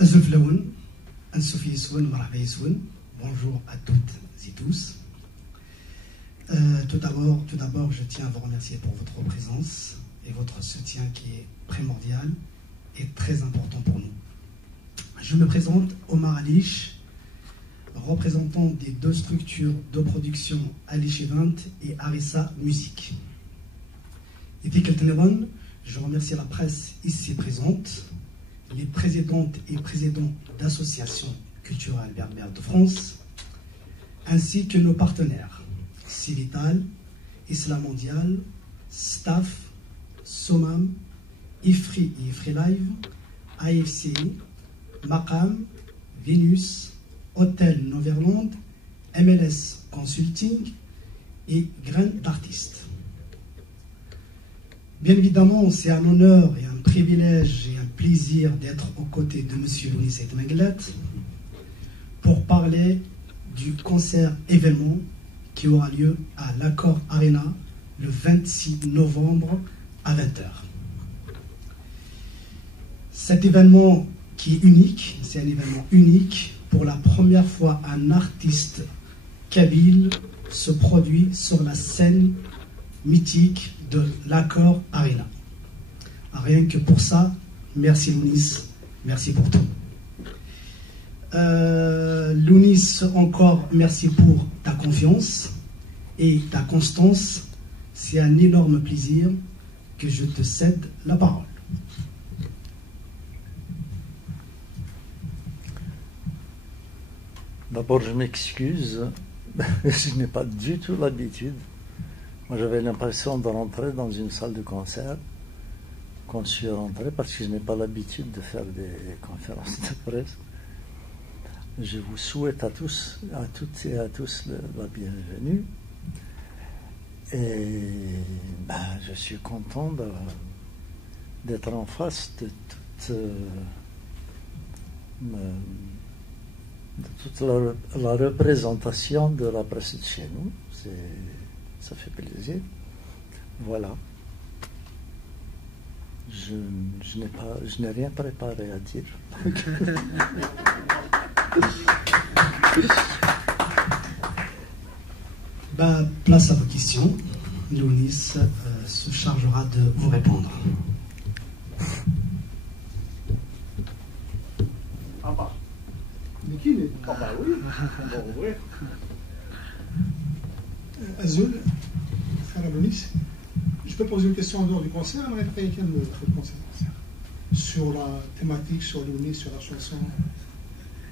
Azuflaoun, Ansofi Soun, Marhaba Soun, bonjour à toutes et tous. Tout d'abord, je tiens à vous remercier pour votre présence et votre soutien qui est primordial et très important pour nous. Je me présente, Omar Alish, représentant des deux structures de production Alish Event et Arissa Musique. Et puis, je remercie la presse ici présente, les présidentes et présidents d'associations culturelles berbères de France, ainsi que nos partenaires, Civital, Islam Mondial, Staff, Somam, Ifri et Ifri Live, AFC, Maqam, Venus, Hôtel Noverland, MLS Consulting et Grain d'Artistes. Bien évidemment, c'est un honneur et un privilège et un plaisir d'être aux côtés de M. Lounis Aït-Menglet pour parler du concert événement qui aura lieu à l'Accor Arena le 26 novembre à 20h. Cet événement qui est unique, c'est un événement unique. Pour la première fois, un artiste kabyle se produit sur la scène mythique de l'Accor Arena. Rien que pour ça, merci Lounis, merci pour tout. Lounis, encore merci pour ta confiance et ta constance. C'est un énorme plaisir que je te cède la parole. D'abord, je m'excuse, je n'ai pas du tout l'habitude. Moi, j'avais l'impression de rentrer dans une salle de concert quand je suis rentré, parce que je n'ai pas l'habitude de faire des conférences de presse. Je vous souhaite à tous, à toutes et à tous la bienvenue. Et je suis content d'être en face de toute la représentation de la presse de chez nous. Ça fait plaisir. Voilà. Je n'ai rien préparé à dire. Place à vos questions. Lounis se chargera de vous répondre. Azul, frère Lounis, je peux poser une question en dehors du concert, mais après quelqu'un me fait le concert. Sur la thématique, sur Lounis, sur la chanson.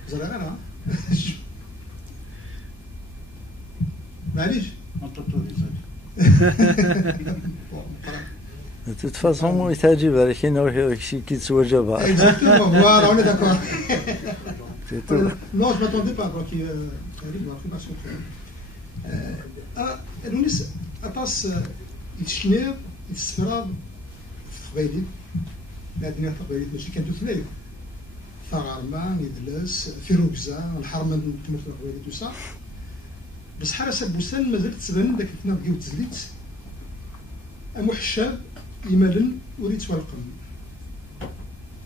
Vous avez rien, hein? Allez. De toute façon, moi, il s'agit de qui soit Java. Exactement, voilà, on est d'accord. Non, je ne m'attendais pas à qu'il arrive dans la préparation. Lounis, أباس يتشنير يتسفراد في تقبيليت بعدين تقبيليت ماشي كندو ثلاثة ثغرمان يدلس في ركزة الحرمان تمر في تقبيليت وصا بس حرس بوسان مازال تبان داك الثناء ديال التزليت محشاب يمالن وريت والقم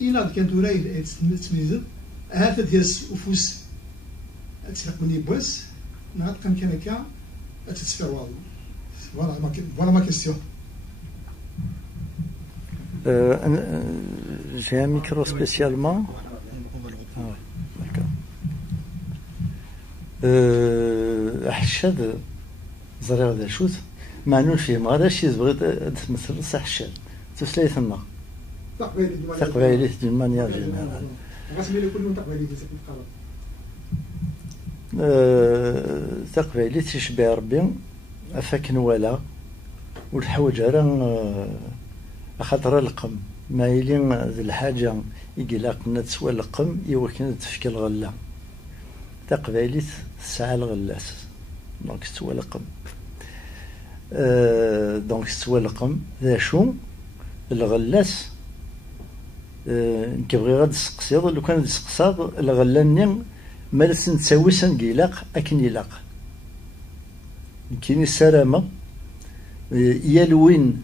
إلا كانت ورايل تميزد هذا دياس وفوس تسرق مني بواس نعاد كان هكا تتسفر واضو. Voilà ma question. J'ai un micro spécialement. D'accord. حشاد زريع هذا شوت معنون فيه ما هذا الشيء بغيت تمثل صح حشاد تسليت لنا تقبيلي دون مانيير جينيرال تقبيلي تشبه ربي أفاكن ولا والحوجة راه خاطر القم ما يلين ذي الحاجة يقلاقنا تسوى القم يوكن تفك الغلة تقبيليت ساعة الغلاس دونك تسوى القم دونك تسوى القم ذا شو الغلاس كيبغي غاد السقسيض لو كان السقساض الغلة نين مالس نتساوي سنقيلاق أكن يلاق كاين السلامة يالوين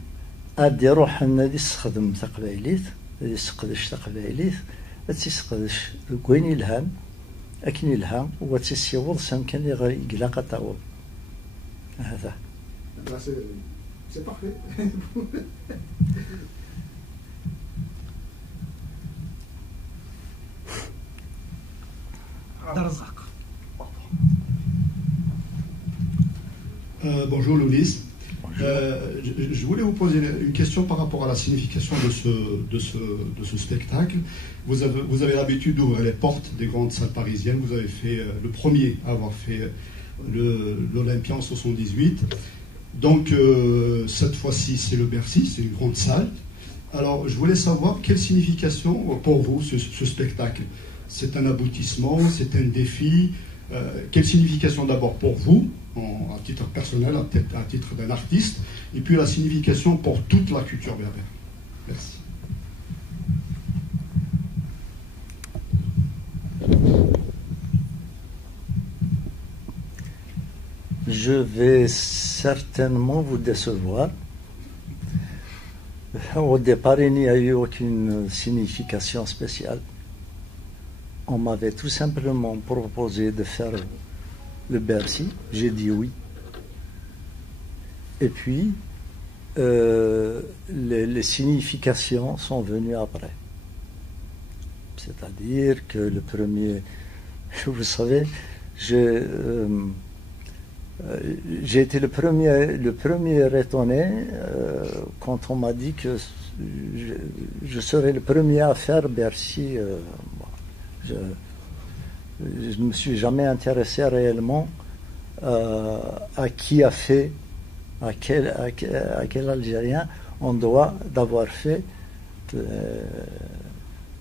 غادي يروح النادي يستخدم تقبايليت يسقدش تقبايليت تيسقدش كوين يلهان أكن يلهان وتسيوض سام كان يقلا قطاول هذا. C'est parfait. Bonjour Lounis. Je voulais vous poser une question par rapport à la signification de ce spectacle. Vous avez l'habitude d'ouvrir les portes des grandes salles parisiennes. Vous avez fait le premier à avoir fait l'Olympia en 78. Donc cette fois-ci c'est le Bercy, c'est une grande salle. Alors je voulais savoir quelle signification pour vous ce spectacle. C'est un aboutissement, c'est un défi. Quelle signification d'abord pour vous, à titre personnel, à titre d'un artiste, et puis la signification pour toute la culture berbère. Merci. Je vais certainement vous décevoir. Au départ, il n'y a eu aucune signification spéciale. On m'avait tout simplement proposé de faire le Bercy. J'ai dit oui. Et puis, les significations sont venues après. C'est-à-dire que le premier... Vous savez, j'ai été le premier étonné quand on m'a dit que je serais le premier à faire Bercy. Je ne me suis jamais intéressé réellement à qui a fait, à quel Algérien on doit d'avoir fait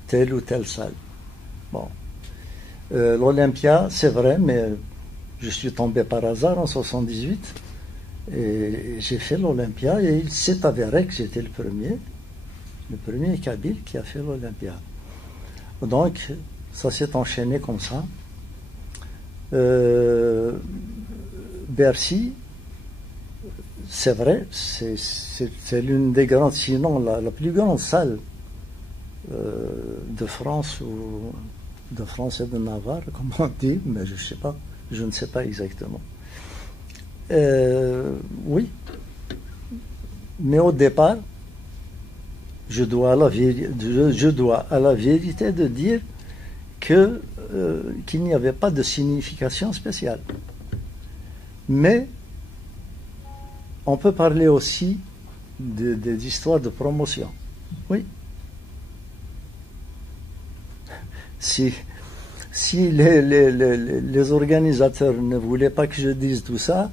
telle ou telle salle. Bon. L'Olympia, c'est vrai, mais je suis tombé par hasard en 78 et j'ai fait l'Olympia et il s'est avéré que j'étais le premier Kabyle qui a fait l'Olympia. Donc, ça s'est enchaîné comme ça. Bercy, c'est vrai, c'est l'une des grandes, sinon la plus grande salle de France ou de France et de Navarre, comme on dit, mais je ne sais pas exactement. Oui, mais au départ, je dois à la vérité de dire qu'il n'y avait pas de signification spéciale. Mais on peut parler aussi des histoires de promotion. Oui. Si les organisateurs ne voulaient pas que je dise tout ça,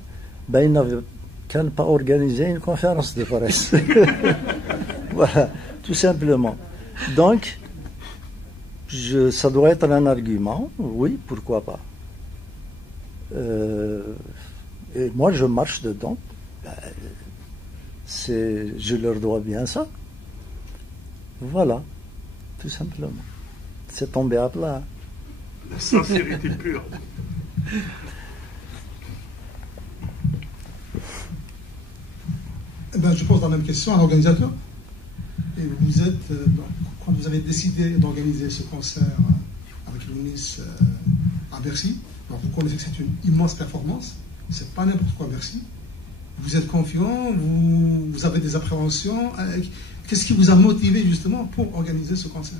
ben ils n'avaient qu'à ne pas organiser une conférence de presse. Voilà, tout simplement. Donc, ça doit être un argument, oui, pourquoi pas. Et moi, je marche dedans. Je leur dois bien ça. Voilà, tout simplement. C'est tombé à plat. La sincérité pure. Je pose la même question à l'organisateur. Et vous êtes, quand vous avez décidé d'organiser ce concert avec Lounis à Bercy, alors vous connaissez que c'est une immense performance, c'est pas n'importe quoi Bercy. Vous êtes confiant, vous avez des appréhensions. Qu'est-ce qui vous a motivé justement pour organiser ce concert?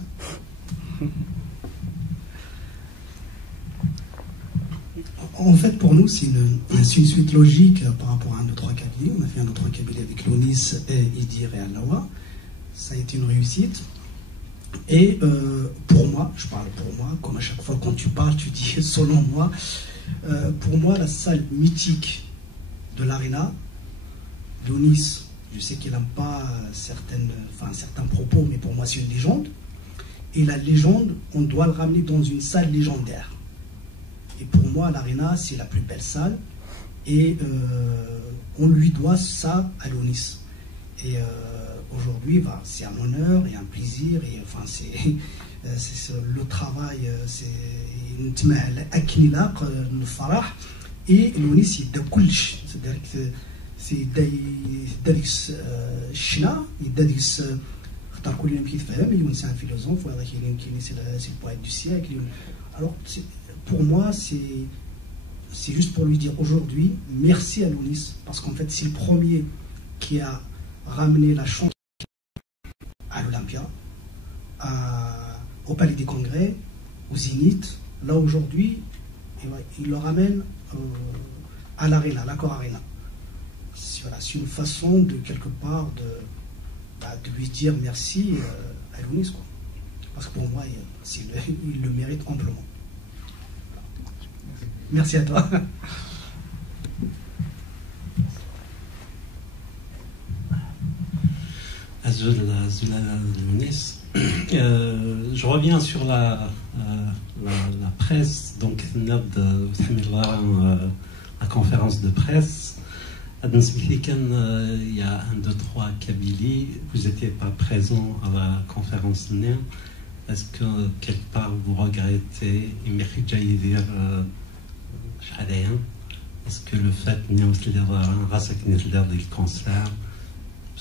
En fait, pour nous, c'est une suite logique par rapport à un 2-3 Kabylie. On a fait un 2-3 Kabylie avec Lounis et Idir et Al-Nawa. Ça a été une réussite. Et pour moi, je parle pour moi, comme à chaque fois quand tu parles, tu dis selon moi, pour moi, la salle mythique de l'Arena, Lounis, je sais qu'il n'aime pas certains propos, mais pour moi, c'est une légende. Et la légende, on doit le ramener dans une salle légendaire. Et pour moi, l'Arena, c'est la plus belle salle. Et on lui doit ça à Lounis. Et aujourd'hui, c'est un honneur et un plaisir. Et enfin, c'est le travail, c'est le farah. Et Lounis, il de kulch. C'est-à-dire que c'est Dadix China, Dadix c'est un philosophe, c'est le poète du siècle. Alors, pour moi, c'est juste pour lui dire aujourd'hui, merci à Lounis, parce qu'en fait, c'est le premier qui a ramené la chanson à l'Olympia, au Palais des Congrès, au Zénith. Là, aujourd'hui, il le ramène à l'Arena, l'Accor Arena. Voilà, c'est une façon de, quelque part, de lui dire merci à Lounis, quoi. Parce que pour moi, il le mérite amplement. Merci à toi. Azul Lounis. Je reviens sur la presse. Donc, la conférence de presse. Il y a 1, 2, 3 Kabylie. Vous n'étiez pas présent à la conférence NEM. Est-ce que quelque part vous regrettez est-ce que le fait de concert et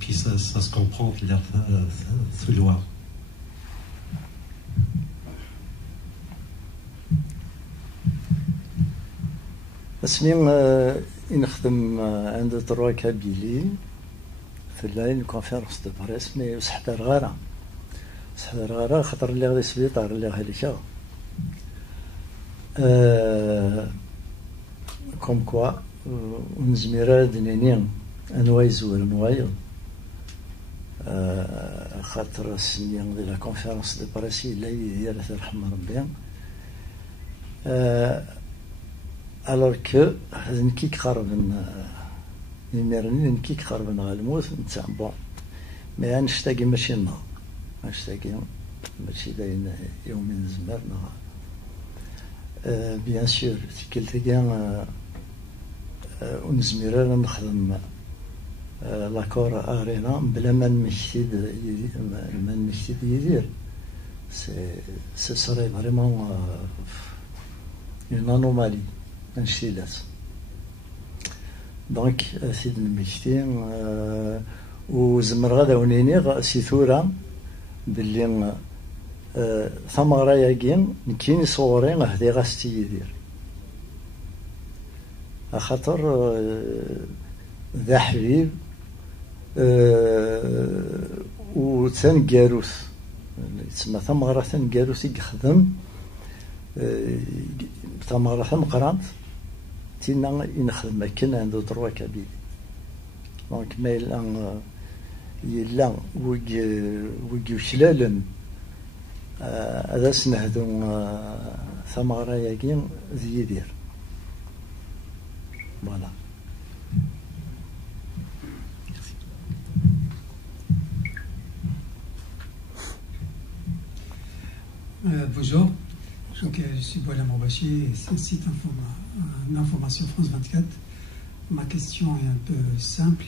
puis ça se comprend sous loi. اسمي نخدم عند 3 كابيلي في اللاين كونفيرونس دو بريس مي سحضر غارة خاطر اللي غادي سبيطار اللي هاليكا كوم كوا ونزميرا دنيني انواي زور نوايا خاطر السمية ديال لا كونفيرونس دو بريس لا يدير يرحم ربي alors que نكيك قربن نمرني نكيك قربن على الموت نتاع بون مي نشتاقي ماشي النهار نشتاقي ماشي داين يومين زمر نهار بيان سور تكلت كاع ونزمير نخدم لاكور ارينا بلا ما نمشيد يدير سي سوري فريمون اون انومالي نشيلات دونك سيد المشتي وزمر غادا ونيني سي ثورة باللي ثمرة ياكين كاين صورين هدي غاستي يدير خاطر ذا حبيب وتنقاروث تسمى ثمرة تنقاروث يخدم ثمرة مقرانت تينا ينخدم كنا عنده 3 كابيل دونك ما يلا ويجي شلالا هذا سنهدو ثمرة ياكين ذي يدير فوالا. Bonjour, je suis Boila Morbachi, c'est un site d'information France 24. Ma question est un peu simple.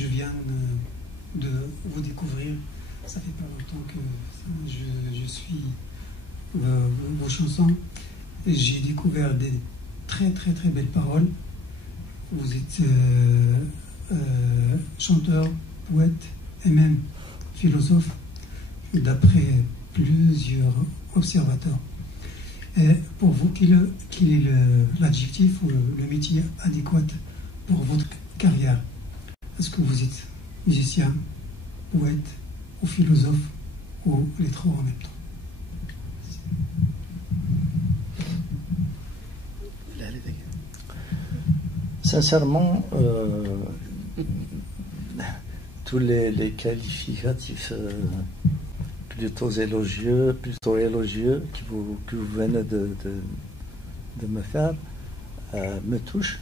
Je viens de vous découvrir, ça fait pas longtemps que je suis vos chansons. J'ai découvert des très très très belles paroles. Vous êtes chanteur, poète et même philosophe, d'après plusieurs observateurs. Et pour vous, quel est l'adjectif ou le métier adéquat pour votre carrière? Est-ce que vous êtes musicien, poète ou philosophe ou les trois en même temps? Sincèrement, tous les qualificatifs plutôt élogieux que vous venez de me faire me touchent,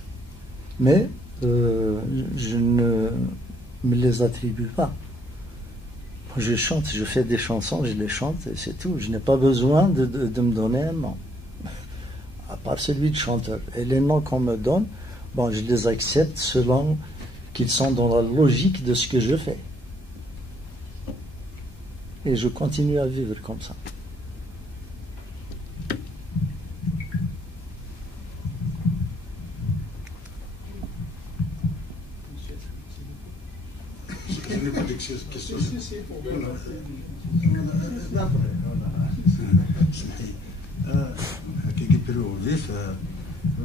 mais je ne me les attribue pas. Je chante, je fais des chansons, je les chante et c'est tout. Je n'ai pas besoin de me donner un nom, à part celui de chanteur. Et les noms qu'on me donne, bon, je les accepte selon qu'ils sont dans la logique de ce que je fais. Et je continue à vivre comme ça. Si, si, pour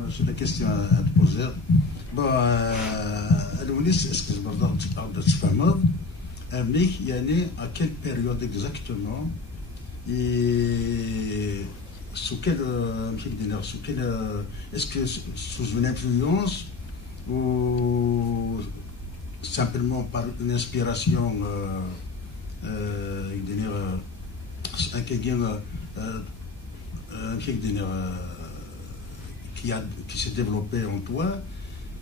j'ai des questions à te poser. Bon, est-ce que je me donne de Tspamov, mais à quelle période exactement et sous quelle, est-ce que sous une influence ou simplement par une inspiration qui s'est développée en toi,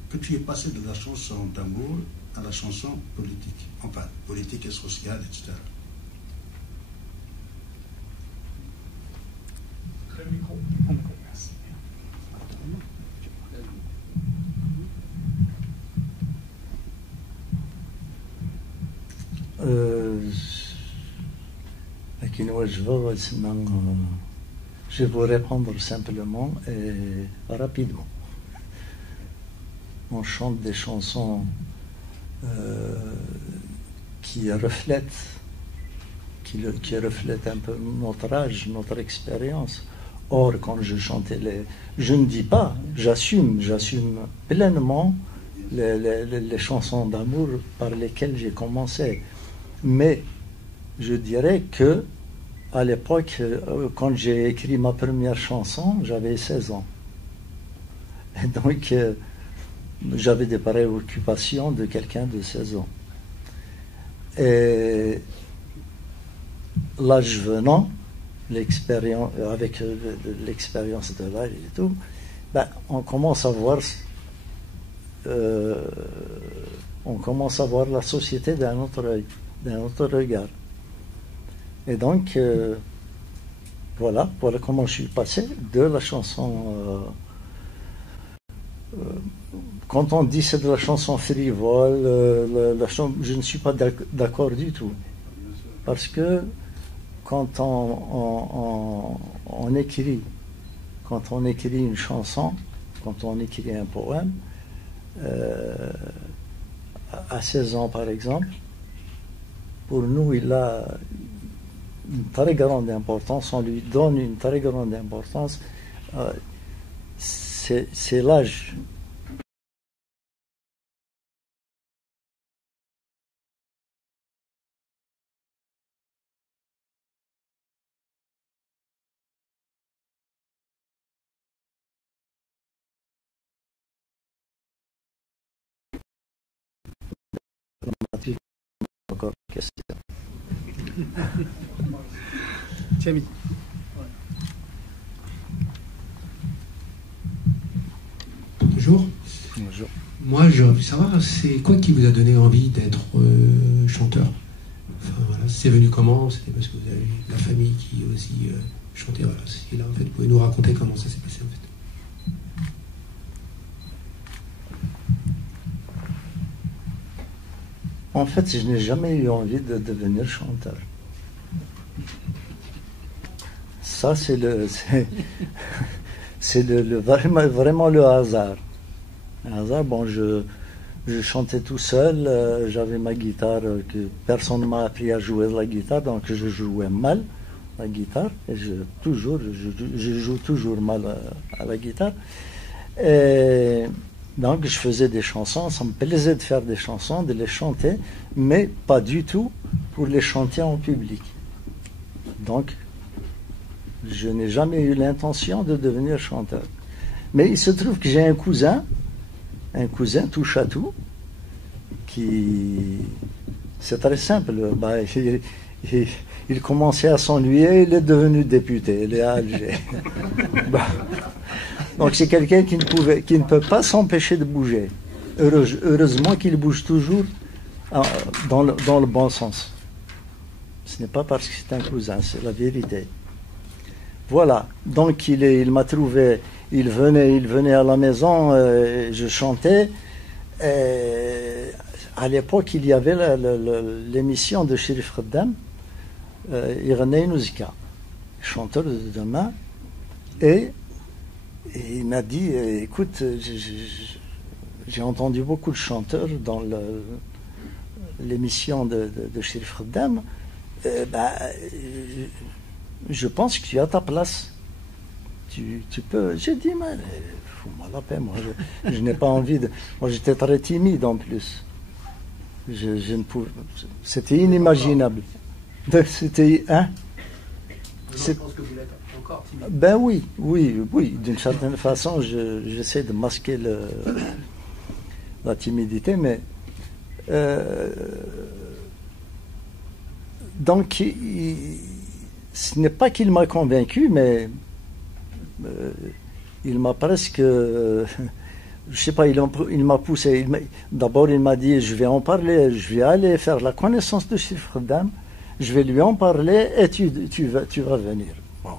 que tu es passé de la chanson d'amour à la chanson politique, enfin politique et sociale, etc. Je vais vous répondre simplement et rapidement. On chante des chansons qui reflètent un peu notre âge, notre expérience. Or, quand je chantais je ne dis pas, j'assume pleinement les chansons d'amour par lesquelles j'ai commencé. Mais je dirais que à l'époque, quand j'ai écrit ma première chanson, j'avais 16 ans. Et donc, j'avais des préoccupations de quelqu'un de 16 ans. Et l'âge venant, avec l'expérience de l'âge et tout, on commence à voir la société d'un autre œil, d'un autre regard. Et donc, voilà comment je suis passé de la chanson. Quand on dit c'est de la chanson frivole, je ne suis pas d'accord du tout. Parce que quand on écrit une chanson, quand on écrit un poème, à 16 ans par exemple, pour nous, il a une très grande importance, on lui donne une très grande importance. C'est l'âge. Encore une question. Jamie. Bonjour. Bonjour. Moi, j'aurais voulu savoir, c'est quoi qui vous a donné envie d'être chanteur? Enfin, voilà, c'est venu comment? C'était parce que vous avez la famille qui aussi chantait. Voilà, c'est là, en fait, vous pouvez nous raconter comment ça s'est passé, en fait. En fait, je n'ai jamais eu envie de devenir chanteur. Ça, c'est vraiment le hasard. Bon, je chantais tout seul, j'avais ma guitare, que personne ne m'a appris à jouer de la guitare, donc je jouais mal la guitare, et je joue toujours mal à la guitare. Et donc je faisais des chansons, ça me plaisait de faire des chansons, de les chanter, mais pas du tout pour les chanter en public. Donc, je n'ai jamais eu l'intention de devenir chanteur. Mais il se trouve que j'ai un cousin touche à tout, qui, c'est très simple, il commençait à s'ennuyer, il est devenu député, il est à Alger. Donc c'est quelqu'un qui ne peut pas s'empêcher de bouger. Heureusement qu'il bouge toujours dans le bon sens. Ce n'est pas parce que c'est un cousin, c'est la vérité. Voilà, donc il m'a trouvé, il venait à la maison, je chantais. À l'époque, il y avait l'émission de Sherif Khaddam, Irnei Nouzika, chanteur de demain, et il m'a dit, écoute, j'ai entendu beaucoup de chanteurs l'émission de Chérif Khaddam, je pense que tu as ta place. Tu peux. J'ai dit, mais fous-moi la paix, moi. Je n'ai pas envie de. Moi, j'étais très timide en plus. Je ne pouvais. C'était inimaginable. C'était. Hein? Je pense que vous l'êtes encore timide. Ben oui. D'une certaine façon, j'essaie de masquer la timidité, mais. Donc, ce n'est pas qu'il m'a convaincu, mais il m'a presque, je sais pas, il m'a poussé. D'abord, il m'a dit, je vais en parler, je vais aller faire la connaissance de Chérif Khaddam, je vais lui en parler et tu vas venir. Bon.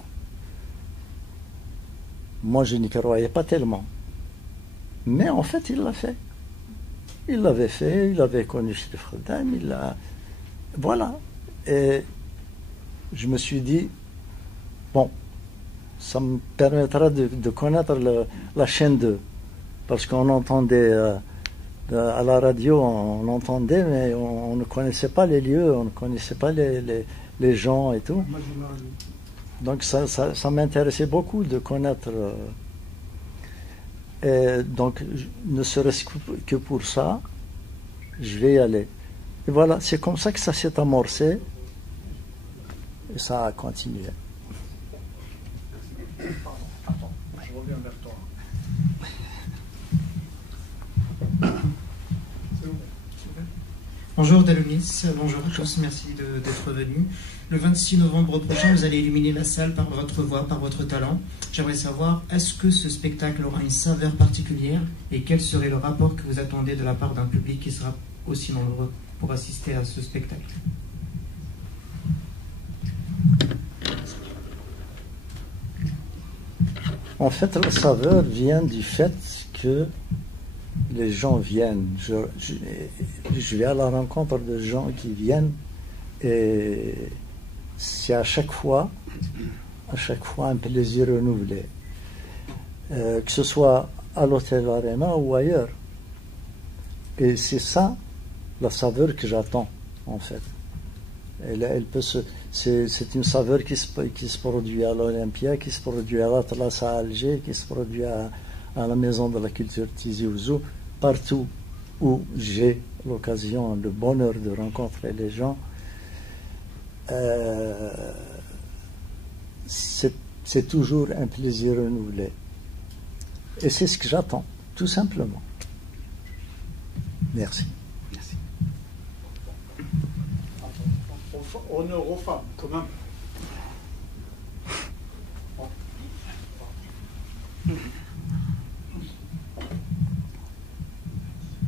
Moi, je n'y croyais pas tellement. Mais en fait, il l'a fait. Il l'avait fait, il avait connu Chérif Khaddam, voilà. Et je me suis dit, bon, ça me permettra de connaître la chaîne 2. Parce qu'on entendait, à la radio, on entendait, mais on ne connaissait pas les lieux, on ne connaissait pas les gens et tout. Donc ça m'intéressait beaucoup de connaître. Et donc, ne serait-ce que pour ça, je vais y aller. Et voilà, c'est comme ça que ça s'est amorcé. Et ça a continué. Pardon, je reviens vers toi. Bonjour Dalounis, bonjour à tous, merci d'être venus. Le 26 novembre prochain, vous allez illuminer la salle par votre voix, par votre talent. J'aimerais savoir, est-ce que ce spectacle aura une saveur particulière et quel serait le rapport que vous attendez de la part d'un public qui sera aussi nombreux pour assister à ce spectacle? En fait, la saveur vient du fait que les gens viennent. Je vais à la rencontre de gens qui viennent et c'est à chaque fois un plaisir renouvelé. Que ce soit à l'Hôtel Arena ou ailleurs. Et c'est ça la saveur que j'attends, en fait. C'est une saveur qui se produit à l'Olympia, qui se produit à l'Atlas à Alger, qui se produit à la Maison de la Culture Tizi Ouzou, partout où j'ai l'occasion, le bonheur de rencontrer les gens. C'est toujours un plaisir renouvelé. Et c'est ce que j'attends, tout simplement. Merci. Merci. Honneur aux femmes, quand même.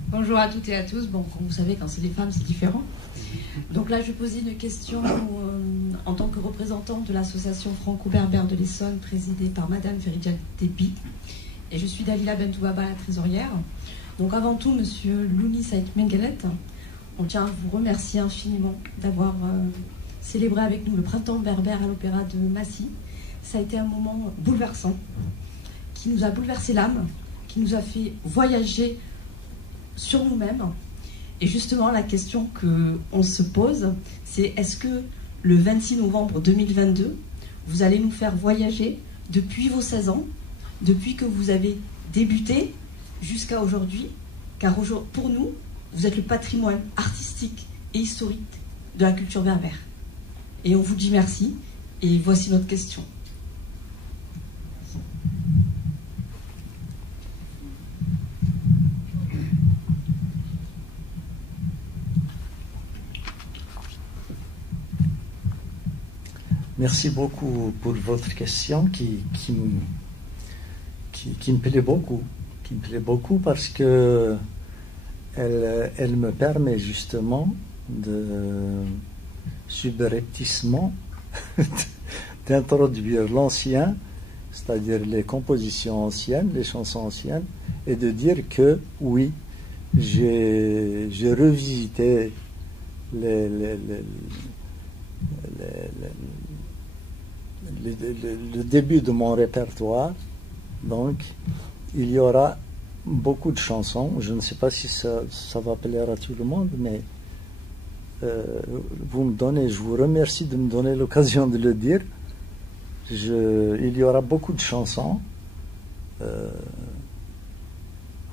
Bonjour à toutes et à tous. Bon, comme vous savez, quand c'est les femmes, c'est différent. Donc là, je posais une question en tant que représentante de l'association franco-berbère de l'Essonne, présidée par Madame Feridja Tepi. Et je suis Dalila Bentoubaba, la trésorière. Donc avant tout, Monsieur Louni Saïd Mengelet, on tient à vous remercier infiniment d'avoir célébré avec nous le printemps berbère à l'Opéra de Massy. Ça a été un moment bouleversant, qui nous a bouleversé l'âme, qui nous a fait voyager sur nous-mêmes. Et justement, la question qu'on se pose, c'est est-ce que le 26 novembre 2022, vous allez nous faire voyager depuis vos 16 ans, depuis que vous avez débuté jusqu'à aujourd'hui, car pour nous, vous êtes le patrimoine artistique et historique de la culture berbère. Et on vous dit merci, et voici notre question. Merci beaucoup pour votre question qui me plaît beaucoup. Qui me plaît beaucoup parce que elle me permet justement subrepticement d'introduire l'ancien, c'est-à-dire les compositions anciennes, les chansons anciennes, et de dire que oui, j'ai revisité le début de mon répertoire. Donc il y aura beaucoup de chansons. Je ne sais pas si ça va plaire à tout le monde, mais vous me donnez, je vous remercie de me donner l'occasion de le dire. Il y aura beaucoup de chansons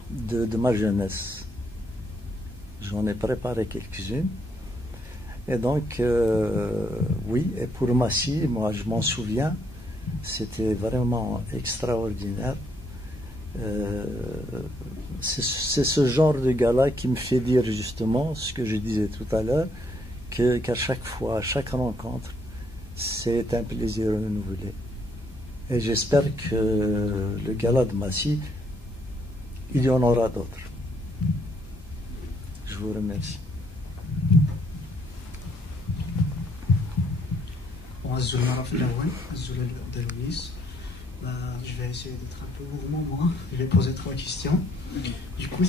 de ma jeunesse. J'en ai préparé quelques-unes. Et donc, oui, et pour Massy, moi je m'en souviens, c'était vraiment extraordinaire. C'est ce genre de gars-là qui me fait dire justement ce que je disais tout à l'heure, qu'à chaque fois, à chaque rencontre, c'est un plaisir renouvelé. Et j'espère que le gala de Massy, il y en aura d'autres. Je vous remercie. Je vais essayer d'être un peu gourmand, moi. Je vais poser 3 questions. Du coup,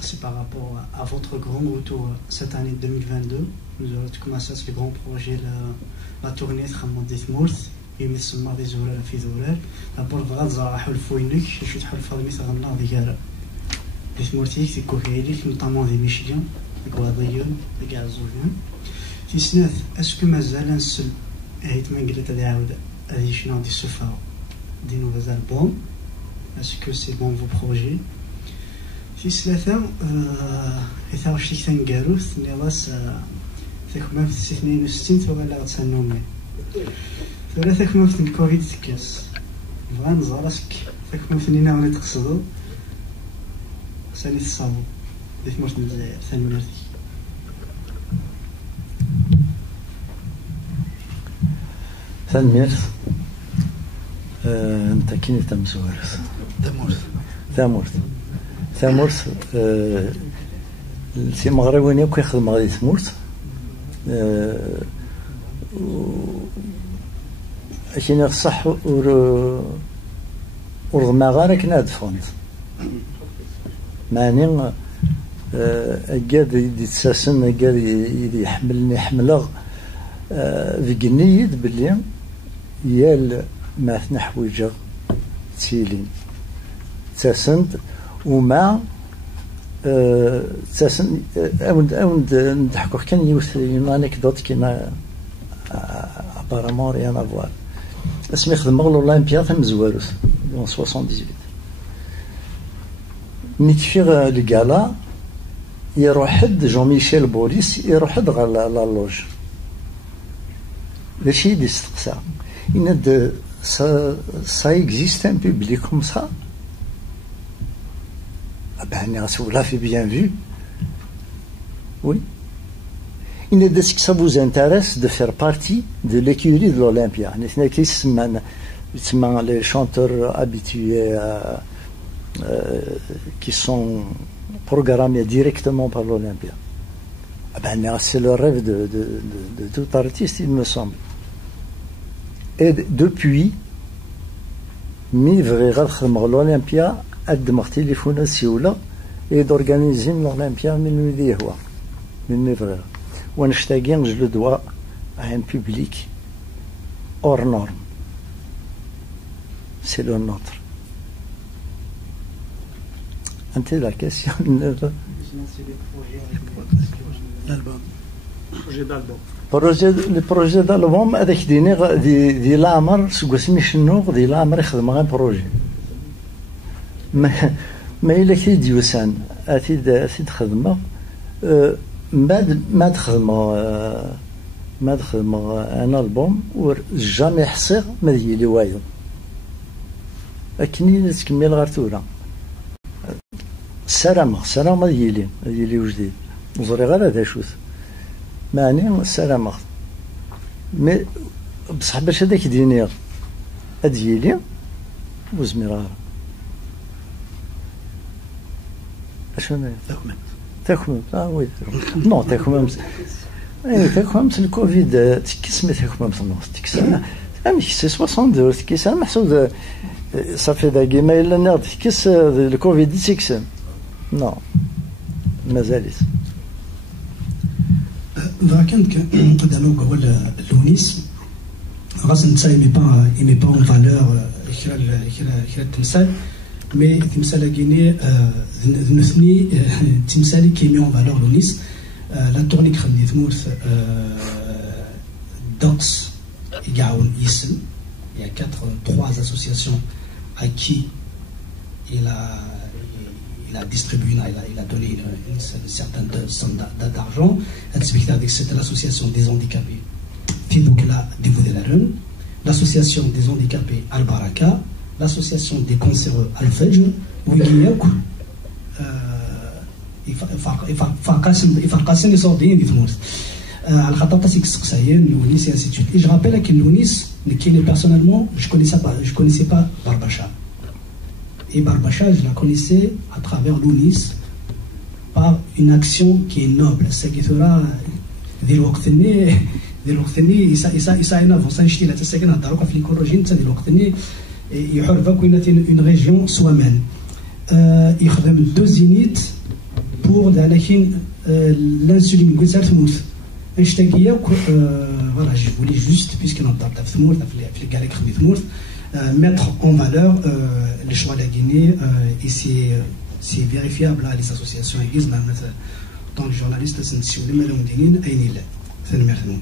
c'est par rapport à votre grand retour cette année 2022. Nous avons commencé ce grand projet, la tournée de Dithmourth. يسمى ذي زولال في زولال دابور بغات زرا حلفو ينك شو تحلفو مي تغنى ديال ديثمورتيك تيكو كايليك نوطامون دي ميشليون كواضيون كاع الزوجين في سنات اسكو مازال نسل هيت ما قلت هذه عاود هذه شنو دي السفا دي نوفيز البوم اسكو سي بون فو بروجي في ثلاثه حيت واش تيك تنقاروث نيلاس تاكما في 62 ولا غتسنومي ثلاثة كما في الكوفيد تكاس بغا نزارسك كما في نينا ولا تقصدو سالي تصابو ديك مرت من الجزائر ثاني مرتي ثانميرث انت كيني تمسورث ثامورث سي مغربي ياك يخدم غادي ثمورث كاين الصح ورغما غير كنا دفونت معني اكاد يتساسن اكاد يحملني حمله في قنيد باللي يال ما نحويجه تيلين تساسنت وما تساسن اود نضحكوا كان يوث انيكدوت كاين apparemment rien à voir. اسمي خدمه للأولمبيا في مزواروس en 78. نيت في الكالا يروح حد جون ميشيل بوليس يروح حد غير لا لوج. لاشي دي استقسا. إن ça existe un public comme ça. Ah ben, vous l'avez bien vu. Oui. Est-ce que ça vous intéresse de faire partie de l'écurie de l'Olympia? Les chanteurs habitués qui sont programmés directement par l'Olympia. C'est le rêve de tout artiste, il me semble. Et depuis, l'Olympia a demandé et d'organiser l'Olympia ونشتاقين je le dois à un public hors norme. C'est le nôtre. Ante la question. L'album. Le projet d'album هذاك دي العمر سقسمي شنو دي العمر يخدم غير بروجي. ما إلا كي ديوسان أتي خدمة ما تخدم ان البوم وجامي حصير ما يلي وايض اكني تكمل غير تورا سلام ما يلي وجديد وزري غير هذا شوز معني سلام مي بصح باش هذاك دينير هاد يلي وزميرار اشنو تاكم وي نو تاكم تاكم الكوفيد تكسمي تاكم النص تكسم امشي سي 62 تكسم محسود صافي داكي ما الا ناض تكس الكوفيد تكسم نو مازالت كانت قدامك هو لونيس غاس نتا ايمي با اون فالور كرا التمثال مي تمثال كيني نثني تمثالي كيمي اون فالور لونيس La tournée Khamdi Tmourth, DOX, Igaoun Issel. Il y a 3 associations à qui il a distribué, il a donné une certaine somme d'argent. C'était l'association des handicapés Fidoukla Divoudelaren, l'association des handicapés Al-Baraka, l'association des cancéreux Al-Fajr, Ouigniauk, يفرقاسم يصوردين بثموت على خاطر تاسيك السقسايين لونيس et ainsi de suite. Et je rappelle que Lounis, qui personnellement, je connaissais pas Barbacha. Et Barbacha, je la connaissais à travers Lounis par une action qui est noble. C'est qui sera دلوقتي يساعدنا في صنشتي لا تسكن الدروك في الكوروجين تاع دلوقتي يحرفا كوينة une région soi-même. يخدم 2 زينيت pour l'insuline قلت تموت اشتكي voilà je voulais juste puisque on parle de تموت في الكالك خدمي تموت mettre en valeur le choix de la Guinée et c'est vérifiable là les associations églises même tant les journalistes سنسيو لما لهم دينين اين لا ثاني مرحبا.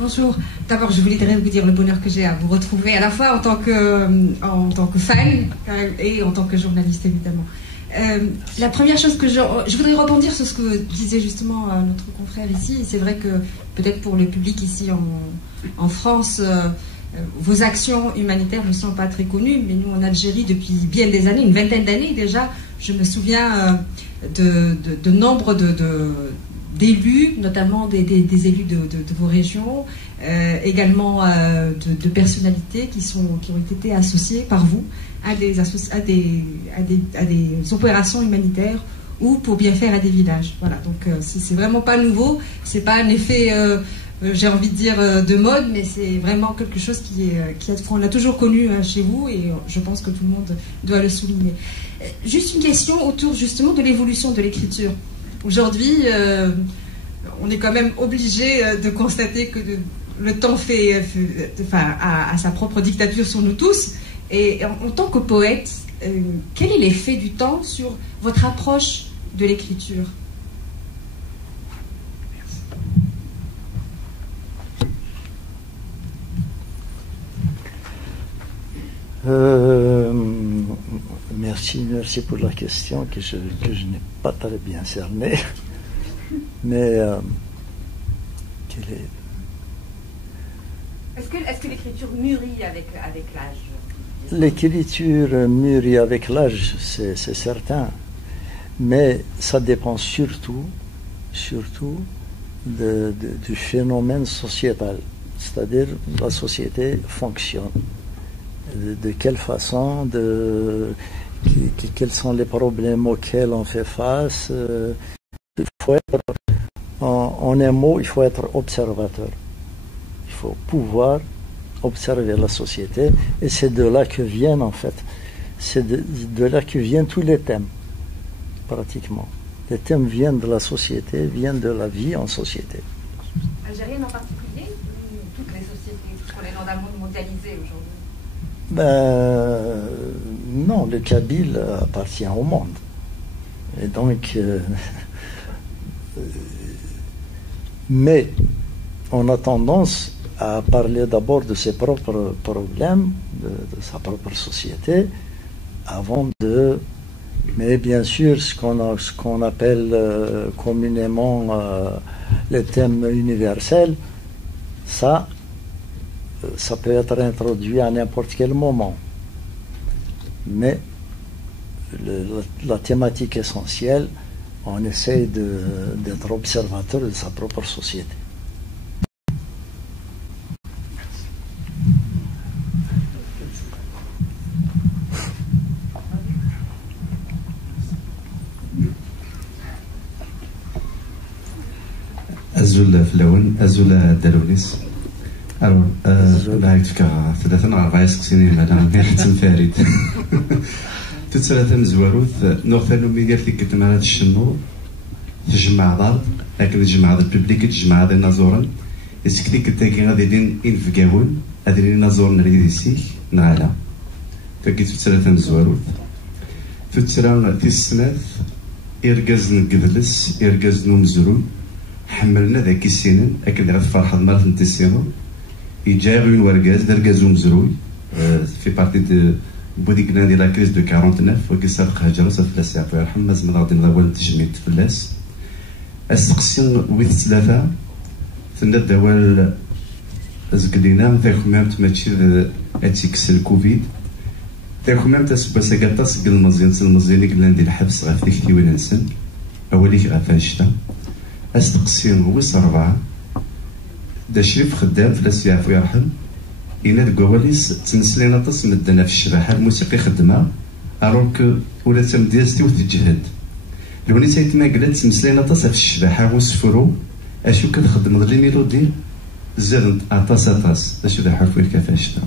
Bonjour. D'abord, je voulais vous dire le bonheur que j'ai à vous retrouver, à la fois en tant que fan et en tant que journaliste, évidemment. La première chose que je voudrais rebondir sur ce que disait justement notre confrère ici. C'est vrai que peut-être pour le public ici en France, vos actions humanitaires ne sont pas très connues, mais nous en Algérie, depuis bien des années, une vingtaine d'années déjà, je me souviens de nombre d'élus, notamment des élus de vos régions, également de personnalités qui ont été associées par vous à des opérations humanitaires ou pour bien faire à des villages. Voilà, donc c'est vraiment pas nouveau, c'est pas un effet, j'ai envie de dire, de mode, mais c'est vraiment quelque chose on l'a toujours connu chez vous et je pense que tout le monde doit le souligner. Juste une question autour justement de l'évolution de l'écriture. Aujourd'hui, on est quand même obligé de constater que le temps a sa propre dictature sur nous tous. Et en tant que poète, quel est l'effet du temps sur votre approche de l'écriture ? Merci pour la question que je n'ai pas très bien cernée. Mais est-ce que l'écriture mûrit avec l'âge ? L'écriture mûrit avec l'âge, c'est certain. Mais ça dépend surtout du phénomène sociétal. C'est-à-dire la société fonctionne. De quelle façon, quels sont les problèmes auxquels on fait face. Il faut être, en un mot, il faut être observateur. Il faut pouvoir observer la société et c'est de là que viennent en fait, c'est de là que viennent tous les thèmes, pratiquement. Les thèmes viennent de la société, viennent de la vie en société. Algérienne en particulier ou toutes les sociétés, puisqu'on est dans un monde mondialisé aujourd'hui? Non, le Kabyle appartient au monde. Et donc... mais on a tendance à parler d'abord de ses propres problèmes, de sa propre société, avant de... Mais bien sûr, ce qu'on appelle communément les thèmes universels, ça peut être introduit à n'importe quel moment. Mais la thématique essentielle, on essaye d'être observateur de sa propre société. أزول فلون أزول دالونيس بعد فكرة 3-4 سنين بعد غير حتى فارد تتسالة مزواروث نوفانو مي قالت لك كتمارات الشنو تجمع ضاد لكن تجمع ضاد ببليك تجمع ضاد نازورا يسكتي كتاكي غادي لين إنفقاون غادي لين نازور نريد يسيك نرالا فكي تتسالة مزواروث تترى تيسنات إرجازن قدلس إرجازن مزرون حملنا ذاك السنين أكيد غاد فرحة مرة نتسينو يجاغيون ورجاز درجازو مزروي في بارتي دو بوديكنا ديال لا كريز دو 49 وكي سابق هجرة فلاس يعطي يرحم مازال غادي نضاول تجميد فلاس السقسيون ويت ثلاثة ثنا الدوال زكدينا ذاك مامت ماشي اتيكس الكوفيد ذاك مامت اسباسا كاطاس قال المزيان قلنا ندير الحبس غا في وين نسن اوليك غا فاشتا استقسيم ويس 4 دا شريف خدام فلاس يعفو يرحم إنا دكواليس تنسلينا طس مدنا في الشباحة الموسيقى خدمة أروك ولا تمديازتي وتجهد لوني سايتما قلت تمسلينا طس في الشباحة وسفرو أشو كتخدم لي ميلودي زاد أطاس أشو دا حرف ويل كافاشتا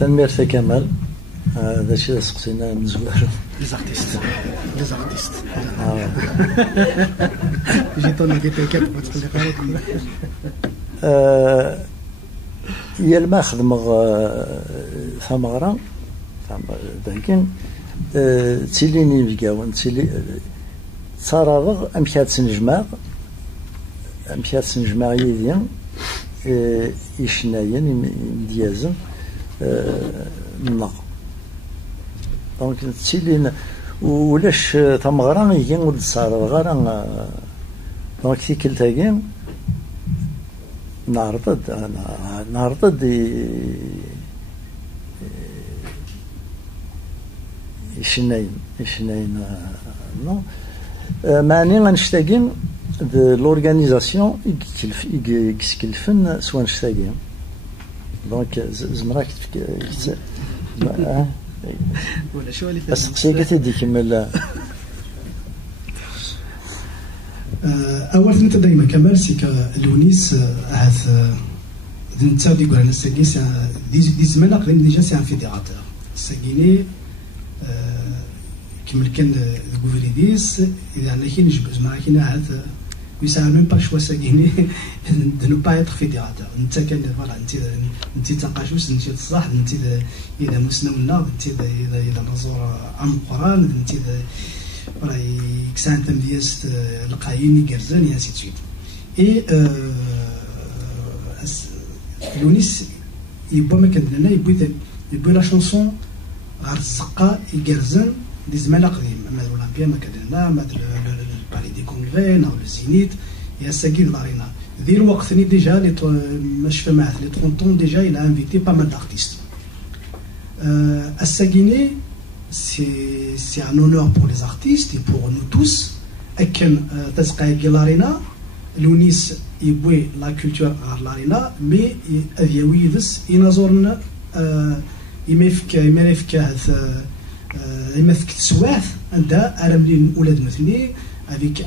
تنمير كمال هذا الشيء سقسينا من زوار لي زارتيست جيتوني دي بيكات وتقول لي غلط يا ما خدمغ ثمغرا لكن تيليني بكاون تيلي صارغ امشات سنجماع يديا يشناين ديازن نغ دونك تسيلين ولاش تمغرا يجي ولد صار غير دونك تيكلتاكين نعرض يشناين نو معني غنشتاقين لورغانيزاسيون يكسكلفن سوا نشتاقين دونك زمراك ولا شو اللي السقسية كتدي كمل أول ثلاثة دايما كمال سيك لونيس هذا نتا ديقول أنا ساكين دي زمان قريب ديجا سي ان فيديراتور ساكيني كمل كان الكوفريديس إذا أنا كي نجبز مع كينا هذا يسعى ميم با شوا ساكيني دو نو با إتر فيديراتور نتا كان فوالا نتي تنقاشوس نتي تصاح نتي إذا مسنونا نتي إذا نزور عم القرآن نتي فوالا كسان تمديست القايين يقرزان يا سي تسويت إي لونيس يبوا ما كان لنا يبوا لا شونسون غير الزقا يقرزن دي زمان قديم مع الأولمبيا ما كان لنا مع البالي دي كونغري أو الزينيت يا ساكيد لارينا ذي الوقت ثاني ديجا مش فمعت لي 30 ديجا il a invité pas mal d'artistes الساكيني c'est un honneur pour les artistes et pour nous tous أكن تسقى لارينا لونيس يبوي لا كولتور غير لارينا مي أذيوي ذس ينظرنا يمافك هذا يمافك تسواث عندها أرملين أولاد مثلي avec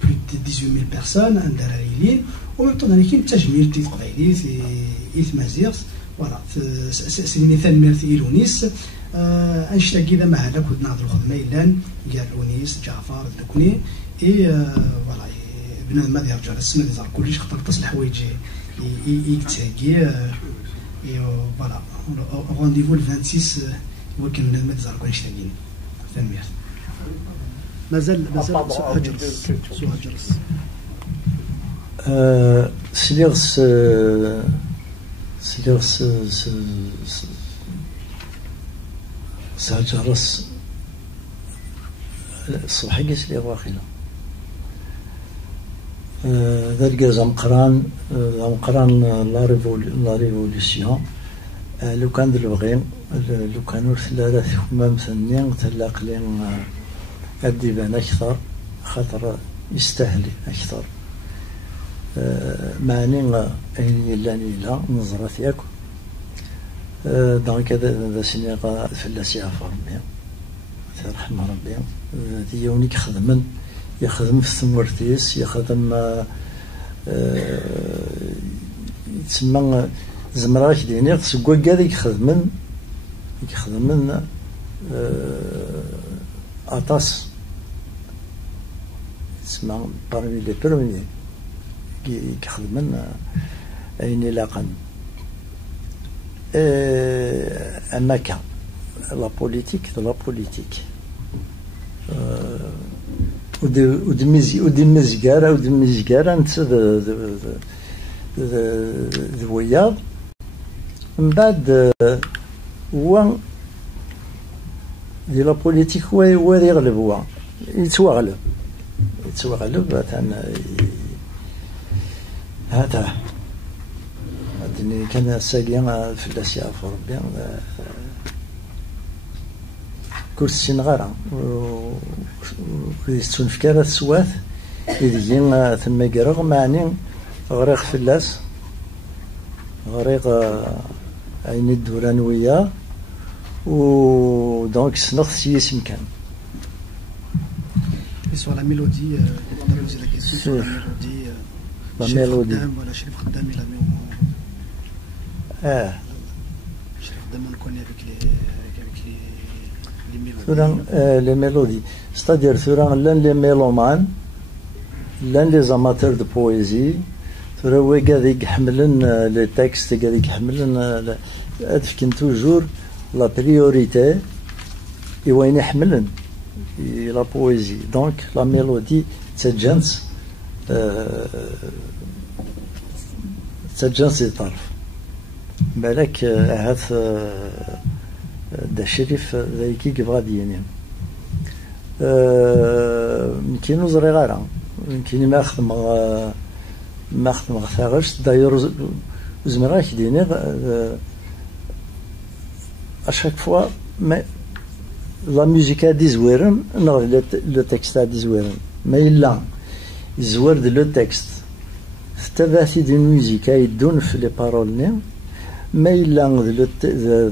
plus de 18 000 personnes عندها رايلين ومن طون كاين تجميل تي قبايلي في مازيغ فوالا سي مثال ميرثي لونيس انشتاقي ذا مع هذا كنت نهضر الخدمه يلان قال لونيس جعفر ذكني اي فوالا بنادم ما يرجع للسنه اللي زار كلشي خطر تصل الحوايج يتساقي اي فوالا رونديفو ل 26 هو كان بنادم ما تزار كلشي تاقيني ثاني مازال هجرس سليغس ساجرس الصبح قيس لي واخيلا ذلك زمقران لا ريفوليسيون لو كان البغين لو كانوا ثلاثة حمام ثانيين تلاقلين الديبان أكثر خاطر يستاهل أكثر معني أين لاني لا نظرة ياكل دونك هذا سنيقا فلاس يعفو ربي يرحم ربي ديونيك يخدم في ثمورتيس يخدم يتسمى زمراك ديني سكوا كاع يخدمن أطاس يتسمى بارمي لي بروميي يخدمن أين لاقن أما كان لا بوليتيك ودي مزيقارة انت ذوياض من بعد هو دي لا بوليتيك هو يغلب هو يتوغلب هذا كان ساقيا في الأسياء في ربي كرسي نغارة وكيستون في كارة السواث إذا ثم يقرغ معني غريق في اللاس غريق عيني الدورانوية ودونك سنخ سيس مكان. Sur la mélodie, on a posé la question sur la mélodie. Voilà, Chérif Khaddam, il a mis au Chérif Khaddam, on le connaît avec les mélodies. C'est-à-dire, les mélomanes, les amateurs de poésie, les textes, ils toujours la priorité et la poésie. Donc, la mélodie, c'est gens des tarifs. بالك هذا ده شريف ذيكي كبغادي يعني يمكن نزري غيره يمكن ما خدم ثاغش داير زمرا كديني اشاك فوا لا ميوزيكا دي زويرن نغ لو تكست دي زويرن ما الا زوار لو تكست ثباتي دي ميوزيكا يدون في لي بارول ما إلا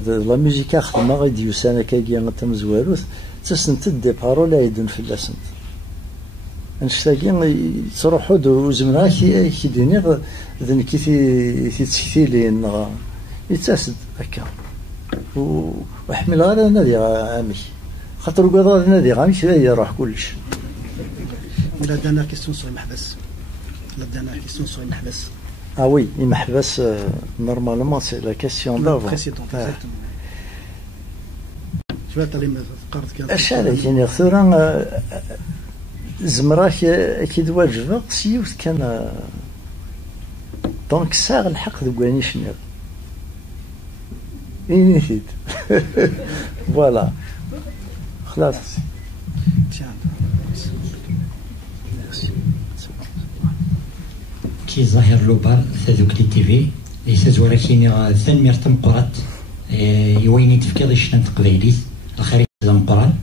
لا ميوزيكا خدمة غادي يوسانا كاكيا تمزواروث تسنت دي بارول عيدون في اللاسنت نشتاقي تروحو دو زمرا كيديني ذن كي تسكتيلي يتاسد هكا وحمل غير نادي عامي خاطر وكذا نادي عامي يروح كلش. La dernière question sur المحبس. La dernière question sur المحبس. Ah oui, المحبس normalement c'est la question d'avant. أشعل يعني ثورا زمرا كي دواجبة سيوت كان دونك ساغ الحق دواني شنو إنيثيت فوالا خلاص. كي ظاهر لوبار ثذوك لي تيفي يسازورا كيني ثنمير تمقرات يويني تفكير شنان تقبايليت الخريطة مقران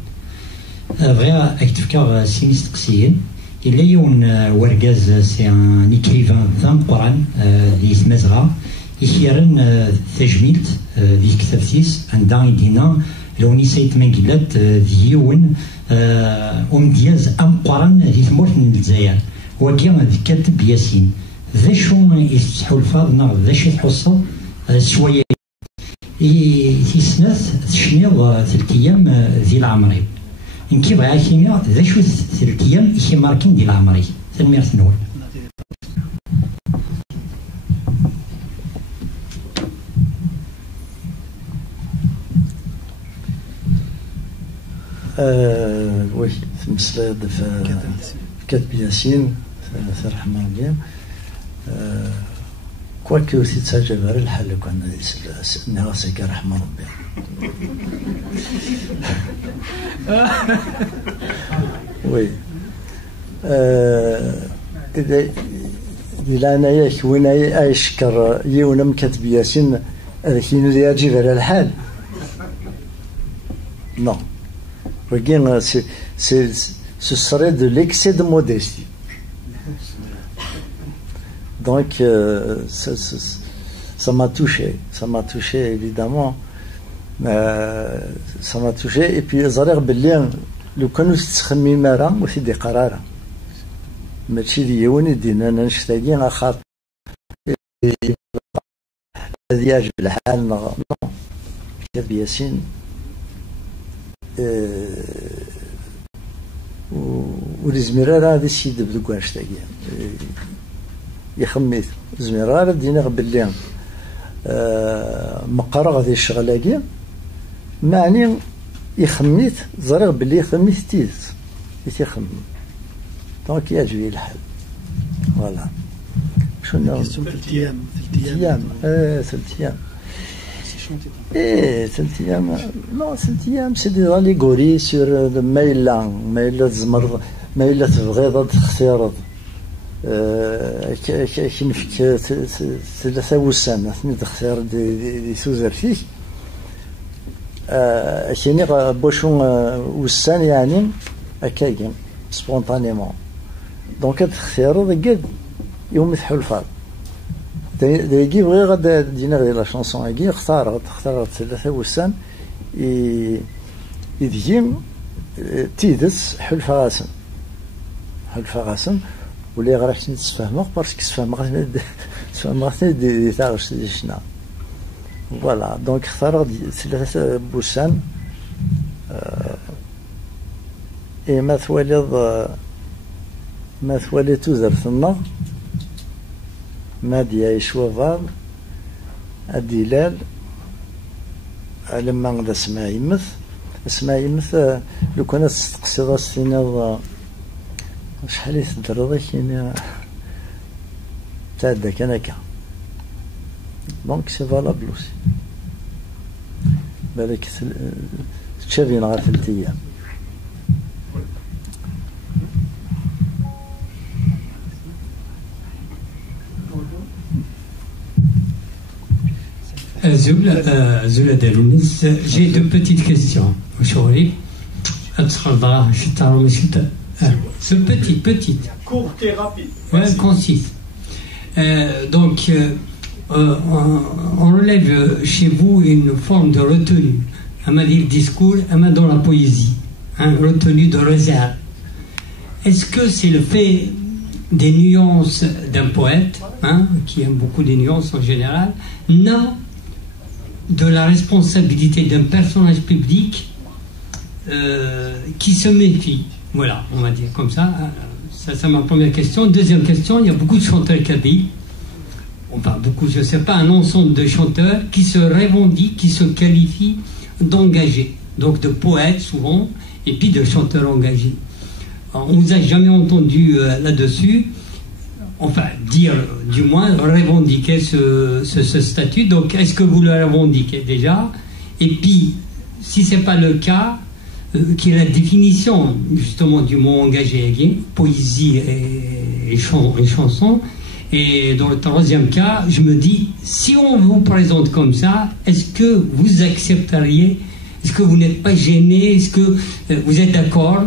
بغيا اكتفكا سينيس تقسيين إلا يون ورقاز سي ان ايكريفان ذا مقران دي يتمازغا يخيرن تجميلت دي كتابتيس عندها يدينا لو نسيت من قلات ديون أمدياز أمقران دي ثمورت من الجزائر وكي كاتب ياسين ذا شو يفتحوا الفاض ذا شي تحصل شويه تيسناث تشنيض 3 أيام ذي العمري إن كي بغا كيميا ذا شو 3 أيام يكي ماركين ديال العمري تنميرت نول. وي مسلاد في كاتب ياسين في رحمه الله كواكو تتسجل غير الحل كان نراسي كرحمه ربي. وي إذا أنا ياك وين أشكر يونم كاتب ياسين كينو يجي غير الحال نو وكين ce serait de l'excès de modestie. Donc ça m'a touché évidemment, ça m'a touché. Et puis زرير باللي لو كانوا تخمم راه وفي دي قراره ماشي ديوني دينا نشتاقي خاطر هذه يعجب الحال نو كتاب ياسين والزميرة هذا السيد بدو كانشتاقي يخميت زميرة دينا باللي مقرة غادي الشغلاكي معني يخميت زريغ باللي يخميت تيت يتيخمم دونك يعجبني الحال فوالا شنو 3 أيام 3 أيام ايه 3 أيام نو 3 أيام سي دي زاليغوري سور ما إلا تزمر ما إلا تبغيض تختارض كنفك 3 وسام ثني تختار دي سوزر فيك كيني بوشون وسان يعني هكاكا سبونطانيمون دونك تختارض قد يوم يتحول الفار دايكي بغي غادا دينا غير لا شونسون هاكي اختارت 3 وسام يديم تيدس حلفا غاسم ولي غير حتى نتفاهموا باسكو تفاهموا دي تاعش دي شنا فوالا دونك اختار 3 بوسان اي ما ثوالي توزرثنا ما ديا يشوفار الدلال لما غدا اسمها يمث لو كانت تستقصد السنة شحال يتدرض كاين تعدى كان هكا دونك سي فالابل اوسي بالك تشافين غير 3 أيام Zula Dalounis, j'ai 2 petites questions. Aujourd'hui, c'est petite. Courte et rapide. Ouais, concise. Donc, on relève chez vous une forme de retenue. Elle m'a dit le discours, elle m'a dans la poésie. Retenue de réserve. Est-ce que c'est le fait des nuances d'un poète, qui aime beaucoup des nuances en général, non de la responsabilité d'un personnage public qui se méfie? Voilà, on va dire comme ça. Ça, c'est ma première question. Deuxième question, il y a beaucoup de chanteurs kabyles. Enfin, beaucoup, je ne sais pas, un ensemble de chanteurs qui se revendiquent, qui se qualifient d'engagés. Donc de poètes souvent, et puis de chanteurs engagés. Alors, on ne vous a jamais entendu là-dessus. Enfin, dire, du moins, revendiquer ce statut. Donc, est-ce que vous le revendiquez déjà? Et puis, si ce n'est pas le cas, qui est la définition, justement, du mot engagé, poésie et chanson. Et dans le troisième cas, je me dis, si on vous présente comme ça, est-ce que vous accepteriez, est-ce que vous n'êtes pas gêné, est-ce que vous êtes d'accord,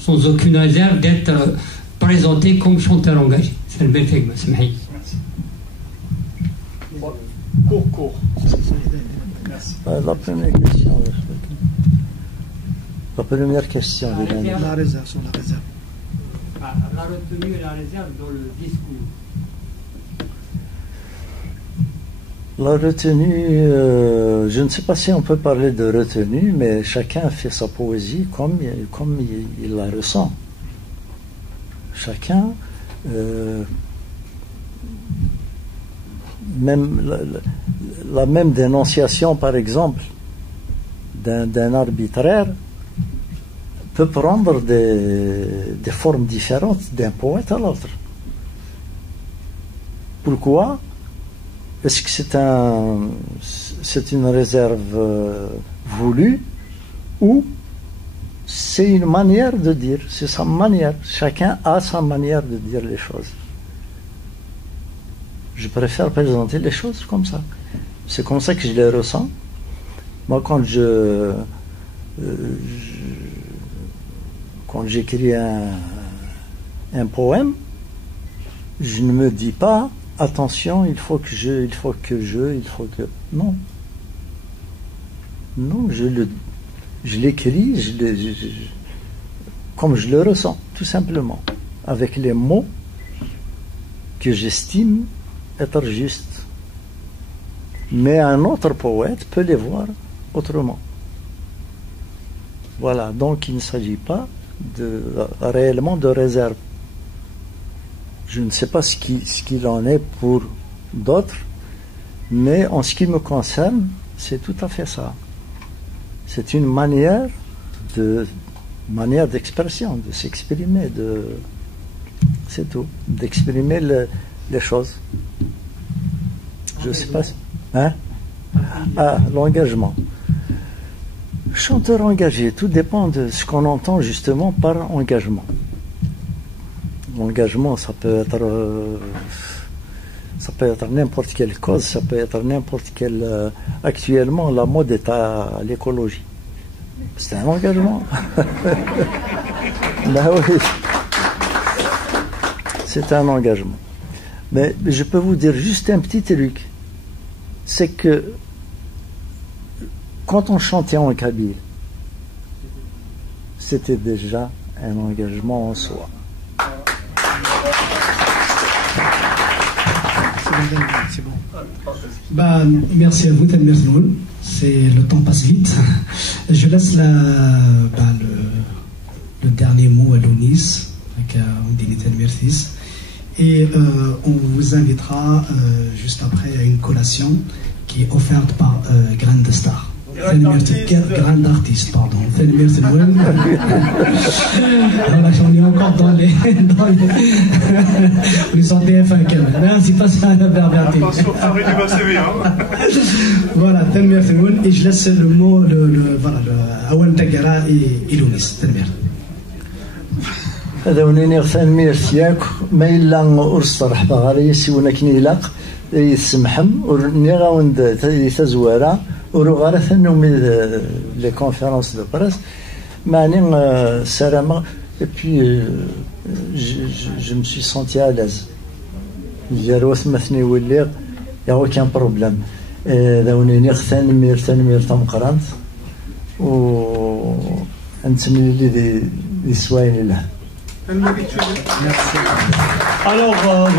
sans aucune réserve, d'être présenté comme chanteur engagé? C'est le bel fait, Merci. Court. Merci. La première question. La première question. La réserve, sur la réserve. La retenue et la réserve dans le discours. La retenue, je ne sais pas si on peut parler de retenue, mais chacun fait sa poésie comme il la ressent. Chacun, même la même dénonciation, par exemple, d'un arbitraire peut prendre des formes différentes d'un poète à l'autre. Pourquoi? Est-ce que c'est une réserve voulue ou c'est une manière de dire, c'est sa manière. Chacun a sa manière de dire les choses. Je préfère présenter les choses comme ça. C'est comme ça que je les ressens. Moi, quand j'écris un poème, je ne me dis pas attention, il faut que non. Non, je l'écris comme je le ressens, tout simplement, avec les mots que j'estime être justes. Mais un autre poète peut les voir autrement. Voilà, donc il ne s'agit pas réellement de réserve. Je ne sais pas ce qu'il en est pour d'autres, mais en ce qui me concerne, c'est tout à fait ça. C'est une manière d'expression, de s'exprimer, c'est tout, d'exprimer les choses. Je ne sais pas. Hein? Ah, l'engagement. Chanteur engagé, tout dépend de ce qu'on entend justement par engagement. L'engagement, ça peut être n'importe quelle cause, ça peut être n'importe quelle. Actuellement, la mode est à l'écologie. C'est un engagement. Ben oui. C'est un engagement. Mais je peux vous dire juste un petit truc. C'est que quand on chantait en kabyle, c'était déjà un engagement en soi. C'est bon. Bah, merci à vous, Tanmir Znoun. Le temps passe vite. Je laisse le dernier mot à Lounis, avec Ondini Tanmir Thies. Et on vous invitera juste après à une collation qui est offerte par Grande Star. Grande artiste, pardon. On est encore dans les on est sur TF1 quand même. C'est pas ça la verbalité. Voilà, Tanmir Znoun. Et je laisse le mot Awan Tagara et Lounis. Tanmir. هذا ونيني غثان ميرسياك ما إلا أرصر بغاري يسيونا كنيلاق يسمحم ورنيغا وند يتزوارا وروغارا ثنومي لي كونفيرونس دو بريس معني سلامة et puis je me suis senti à l'aise جاروث مثني وليق يا aucun problème هذا ونيني غثان مير تمقرانت و نتمنى لي دي سواين له. Alors,